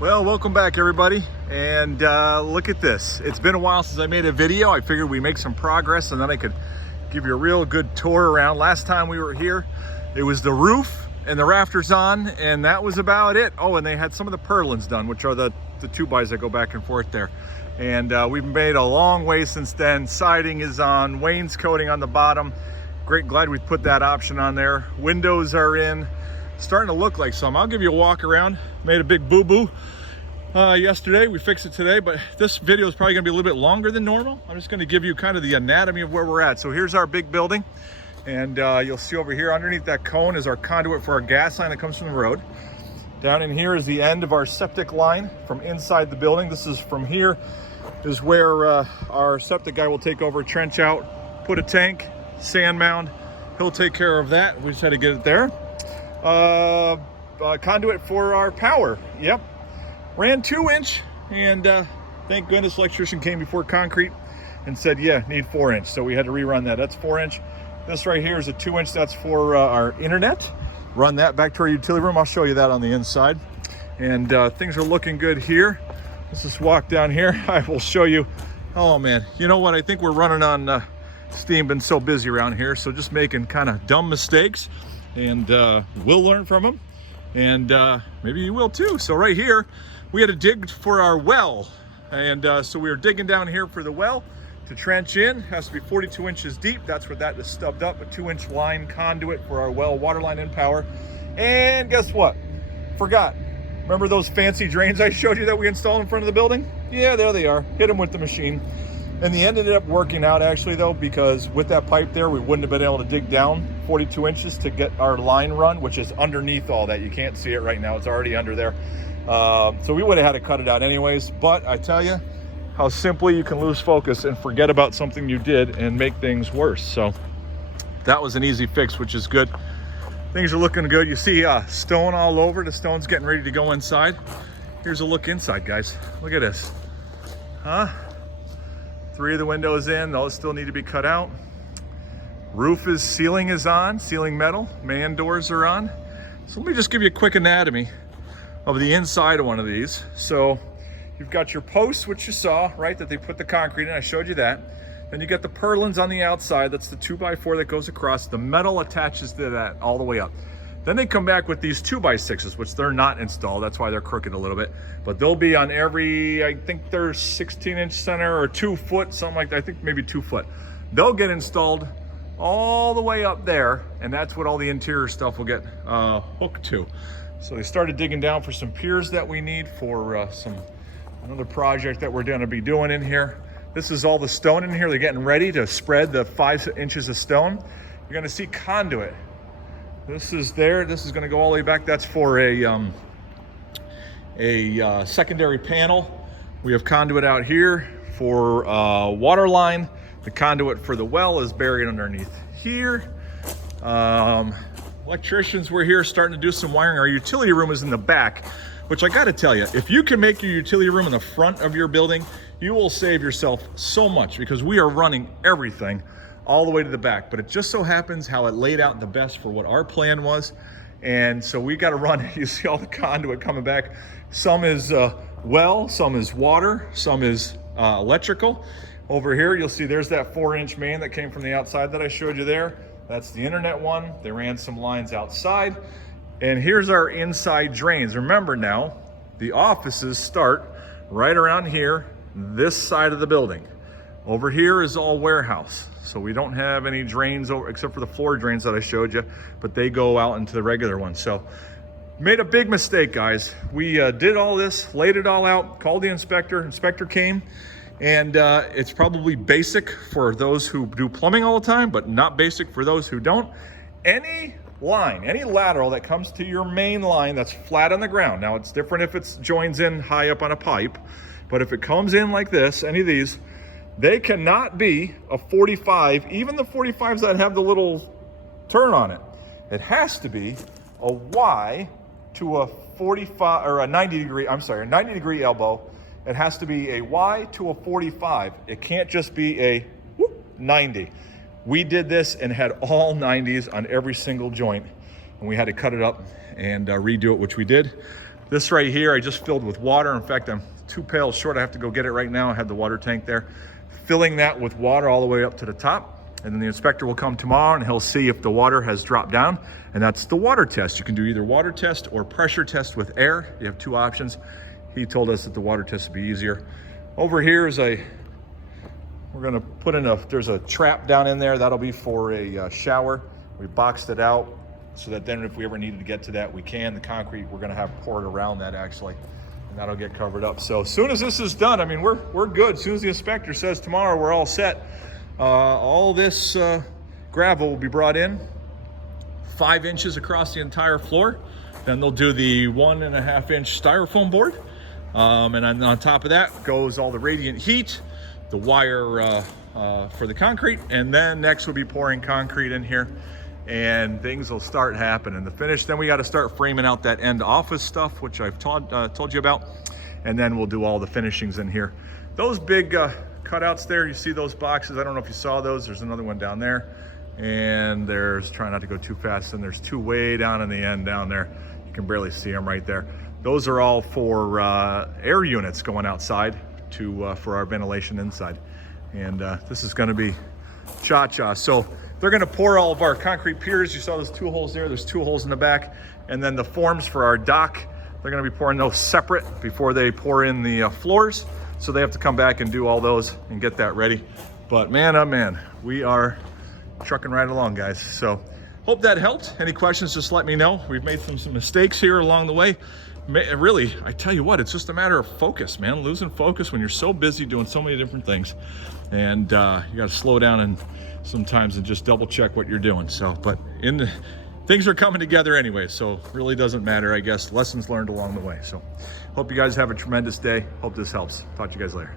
Well, welcome back everybody, and look at this. It's been a while since I made a video. I figured we'd make some progress and then I could give you a real good tour around. Last time we were here, it was the roof and the rafters on, and that was about it. Oh, and they had some of the purlins done, which are the 2x that go back and forth there. And we've made a long way since then. Siding is on, wainscoting on the bottom. Glad we put that option on there. Windows are in. Starting to look like some. I'll give you a walk around. Made a big boo-boo yesterday. We fixed it today, but this video is probably gonna be a little bit longer than normal. I'm just gonna give you kind of the anatomy of where we're at. So here's our big building, and you'll see over here underneath that cone is our conduit for our gas line that comes from the road. Down in here is the end of our septic line from inside the building. This is from here is where our septic guy will take over, trench out, put a tank, sand mound. He'll take care of that. We just had to get it there. Conduit for our power. Yep, ran 2-inch, and thank goodness electrician came before concrete and said, yeah, need 4-inch. So we had to rerun that. That's 4-inch. This right here is a 2-inch. That's for our internet. Run that back to our utility room. I'll show you that on the inside. And things are looking good here. Let's just walk down here. I will show you. Oh man, you know what? I think we're running on steam. Been so busy around here, so just making kind of dumb mistakes. And we'll learn from them, and maybe you will too. So right here, we had to dig for our well, and so we were digging down here for the well to trench in. Has to be 42 inches deep. That's where that is stubbed up. A 2-inch line conduit for our well water line and power. And guess what? Forgot. Remember those fancy drains I showed you that we installed in front of the building? Yeah, there they are. Hit them with the machine. And the end ended up working out actually though, because with that pipe there, we wouldn't have been able to dig down 42 inches to get our line run, which is underneath all that. You can't see it right now. It's already under there. So we would have had to cut it out anyways. But I tell you how simply you can lose focus and forget about something you did and make things worse. So that was an easy fix, which is good. Things are looking good. You see stone all over. The stone's getting ready to go inside. Here's a look inside, guys. Look at this. Huh? 3 of the windows in, those still need to be cut out. Ceiling is on, ceiling metal, man doors are on. So let me just give you a quick anatomy of the inside of one of these. So you've got your posts, which you saw, right, that they put the concrete in, I showed you that. Then you got the purlins on the outside, that's the 2x4 that goes across. The metal attaches to that all the way up. Then they come back with these 2x6s, which they're not installed. That's why they're crooked a little bit. But they'll be on every, I think they're 16-inch center or 2 foot, something like that. I think maybe 2 foot. They'll get installed all the way up there, and that's what all the interior stuff will get hooked to. So they started digging down for some piers that we need for another project that we're gonna be doing in here. This is all the stone in here. They're getting ready to spread the 5 inches of stone. You're gonna see conduit. This is there. This is going to go all the way back. That's for a secondary panel. We have conduit out here for water line. The conduit for the well is buried underneath here. Electricians were here starting to do some wiring. Our utility room is in the back, which I got to tell you, if you can make your utility room in the front of your building, you will save yourself so much, because we are running everything all the way to the back. But it just so happens how it laid out the best for what our plan was. And so we got to run, you see all the conduit coming back. Some is well, some is water, some is electrical. Over here, you'll see there's that 4-inch main that came from the outside that I showed you there. That's the internet one. They ran some lines outside. And here's our inside drains. Remember now, the offices start right around here, this side of the building. Over here is all warehouse. So we don't have any drains over, except for the floor drains that I showed you, but they go out into the regular ones. So made a big mistake, guys. We did all this, laid it all out, called the inspector. Inspector came, and it's probably basic for those who do plumbing all the time, but not basic for those who don't. Any line, any lateral that comes to your main line that's flat on the ground. Now it's different if it's joins in high up on a pipe, but if it comes in like this, any of these, they cannot be a 45, even the 45s that have the little turn on it. It has to be a Y to a 45, or a 90 degree, I'm sorry, a 90 degree elbow. It has to be a Y to a 45. It can't just be a 90. We did this and had all 90s on every single joint, and we had to cut it up and redo it, which we did. This right here, I just filled with water. In fact, I'm 2 pails short. I have to go get it right now. I have the water tank there. Filling that with water all the way up to the top. And then the inspector will come tomorrow and he'll see if the water has dropped down. And that's the water test. You can do either water test or pressure test with air. You have 2 options. He told us that the water test would be easier. Over here is we're gonna put in there's a trap down in there. That'll be for a shower. We boxed it out so that then if we ever needed to get to that, we can. The concrete, we're gonna have poured around that actually. And that'll get covered up. So as soon as this is done, I mean, we're good. As soon as the inspector says tomorrow we're all set, all this gravel will be brought in 5 inches across the entire floor. Then they'll do the 1.5 inch styrofoam board. And then on top of that goes all the radiant heat, the wire for the concrete. And then next we'll be pouring concrete in here and things will start happening. The finish, then we got to start framing out that end office stuff, which I've told you about. And then we'll do all the finishings in here. Those big cutouts there, you see those boxes? I don't know if you saw those. There's another one down there. And there's, try not to go too fast, and there's 2 way down in the end down there. You can barely see them right there. Those are all for air units going outside for our ventilation inside. And this is gonna be cha-cha. So they're gonna pour all of our concrete piers. You saw those 2 holes there. There's 2 holes in the back. And then the forms for our dock, they're gonna be pouring those separate before they pour in the floors. So they have to come back and do all those and get that ready. But man, oh man, we are trucking right along, guys. So hope that helped. Any questions, just let me know. We've made some mistakes here along the way. Really, I tell you what, it's just a matter of focus, man. Losing focus when you're so busy doing so many different things. And you got to slow down and sometimes and just double check what you're doing. So, but things are coming together anyway, so really doesn't matter, I guess. Lessons learned along the way. So hope you guys have a tremendous day. Hope this helps. Talk to you guys later.